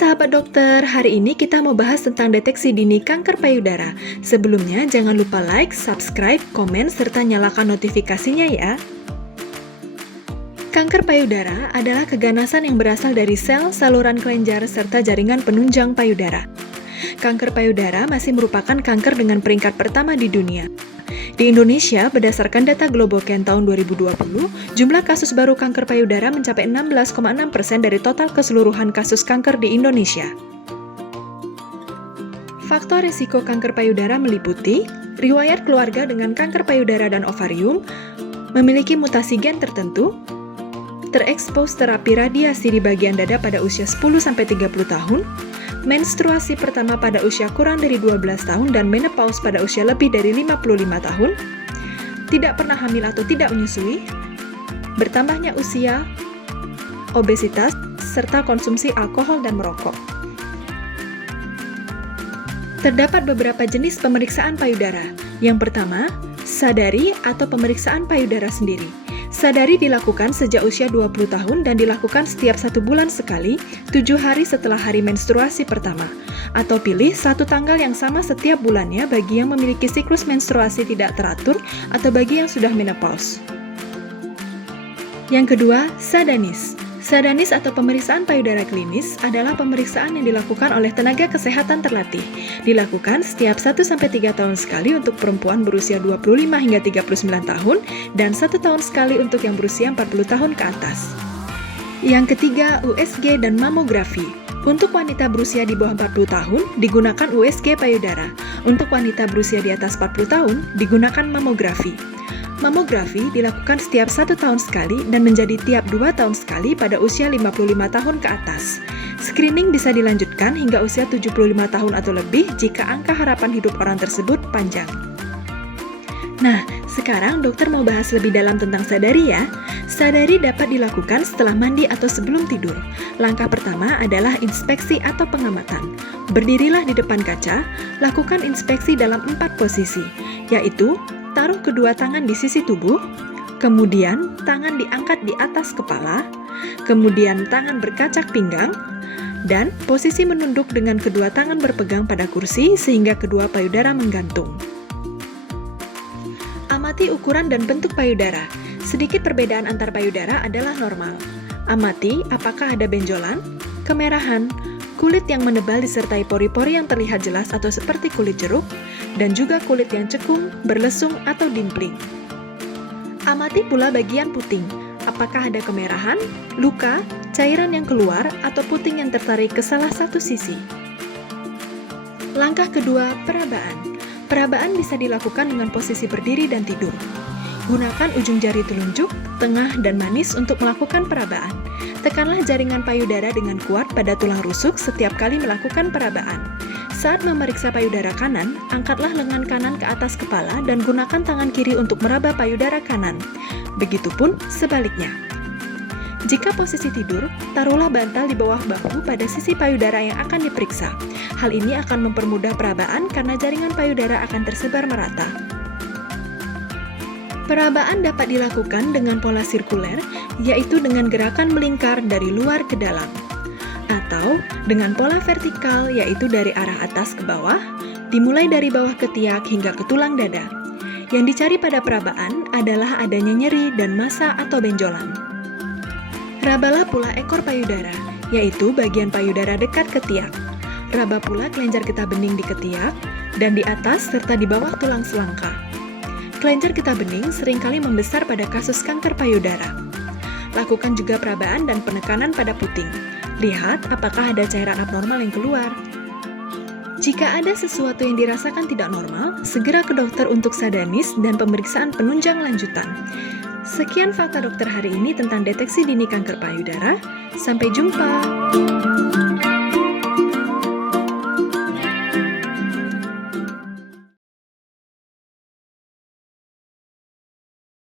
sahabat dokter, hari ini kita mau bahas tentang deteksi dini kanker payudara. Sebelumnya jangan lupa like, subscribe, komen, serta nyalakan notifikasinya ya. Kanker payudara adalah keganasan yang berasal dari sel, saluran kelenjar, serta jaringan penunjang payudara. Kanker payudara masih merupakan kanker dengan peringkat pertama di dunia. Di Indonesia, berdasarkan data Globocan tahun 2020, jumlah kasus baru kanker payudara mencapai 16,6% dari total keseluruhan kasus kanker di Indonesia. Faktor risiko kanker payudara meliputi riwayat keluarga dengan kanker payudara dan ovarium, memiliki mutasi gen tertentu, terekspos terapi radiasi di bagian dada pada usia 10-30 tahun, menstruasi pertama pada usia kurang dari 12 tahun dan menopause pada usia lebih dari 55 tahun, tidak pernah hamil atau tidak menyusui, bertambahnya usia, obesitas, serta konsumsi alkohol dan merokok. Terdapat beberapa jenis pemeriksaan payudara. Yang pertama, sadari atau pemeriksaan payudara sendiri. Sadari dilakukan sejak usia 20 tahun dan dilakukan setiap 1 bulan sekali, 7 hari setelah hari menstruasi pertama. Atau pilih satu tanggal yang sama setiap bulannya bagi yang memiliki siklus menstruasi tidak teratur atau bagi yang sudah menopause. Yang kedua, sadanis. Sadanis atau pemeriksaan payudara klinis adalah pemeriksaan yang dilakukan oleh tenaga kesehatan terlatih. Dilakukan setiap 1-3 tahun sekali untuk perempuan berusia 25 hingga 39 tahun dan 1 tahun sekali untuk yang berusia 40 tahun ke atas. Yang ketiga, USG dan mamografi. Untuk wanita berusia di bawah 40 tahun, digunakan USG payudara. Untuk wanita berusia di atas 40 tahun, digunakan mamografi. Mamografi dilakukan setiap 1 tahun sekali dan menjadi tiap 2 tahun sekali pada usia 55 tahun ke atas. Screening bisa dilanjutkan hingga usia 75 tahun atau lebih jika angka harapan hidup orang tersebut panjang. Nah, sekarang dokter mau bahas lebih dalam tentang sadari ya. Sadari dapat dilakukan setelah mandi atau sebelum tidur. Langkah pertama adalah inspeksi atau pengamatan. Berdirilah di depan kaca, lakukan inspeksi dalam 4 posisi, yaitu taruh kedua tangan di sisi tubuh, kemudian tangan diangkat di atas kepala, kemudian tangan berkacak pinggang, dan posisi menunduk dengan kedua tangan berpegang pada kursi sehingga kedua payudara menggantung. Amati ukuran dan bentuk payudara. Sedikit perbedaan antar payudara adalah normal. Amati apakah ada benjolan, kemerahan, kulit yang menebal disertai pori-pori yang terlihat jelas atau seperti kulit jeruk, dan juga kulit yang cekung, berlesung, atau dimpling. Amati pula bagian puting, apakah ada kemerahan, luka, cairan yang keluar, atau puting yang tertarik ke salah satu sisi. Langkah kedua, perabaan. Perabaan bisa dilakukan dengan posisi berdiri dan tidur. Gunakan ujung jari telunjuk, tengah, dan manis untuk melakukan perabaan. Tekanlah jaringan payudara dengan kuat pada tulang rusuk setiap kali melakukan perabaan. Saat memeriksa payudara kanan, angkatlah lengan kanan ke atas kepala dan gunakan tangan kiri untuk meraba payudara kanan. Begitupun sebaliknya. Jika posisi tidur, taruhlah bantal di bawah bahu pada sisi payudara yang akan diperiksa. Hal ini akan mempermudah perabaan karena jaringan payudara akan tersebar merata. Perabaan dapat dilakukan dengan pola sirkuler, yaitu dengan gerakan melingkar dari luar ke dalam. Atau dengan pola vertikal, yaitu dari arah atas ke bawah, dimulai dari bawah ketiak hingga ke tulang dada. Yang dicari pada perabaan adalah adanya nyeri dan massa atau benjolan. Rabalah pula ekor payudara, yaitu bagian payudara dekat ketiak. Raba pula kelenjar getah bening di ketiak, dan di atas serta di bawah tulang selangka. Kelenjar getah bening seringkali membesar pada kasus kanker payudara. Lakukan juga perabaan dan penekanan pada puting. Lihat apakah ada cairan abnormal yang keluar. Jika ada sesuatu yang dirasakan tidak normal, segera ke dokter untuk sadanis dan pemeriksaan penunjang lanjutan. Sekian fakta dokter hari ini tentang deteksi dini kanker payudara. Sampai jumpa.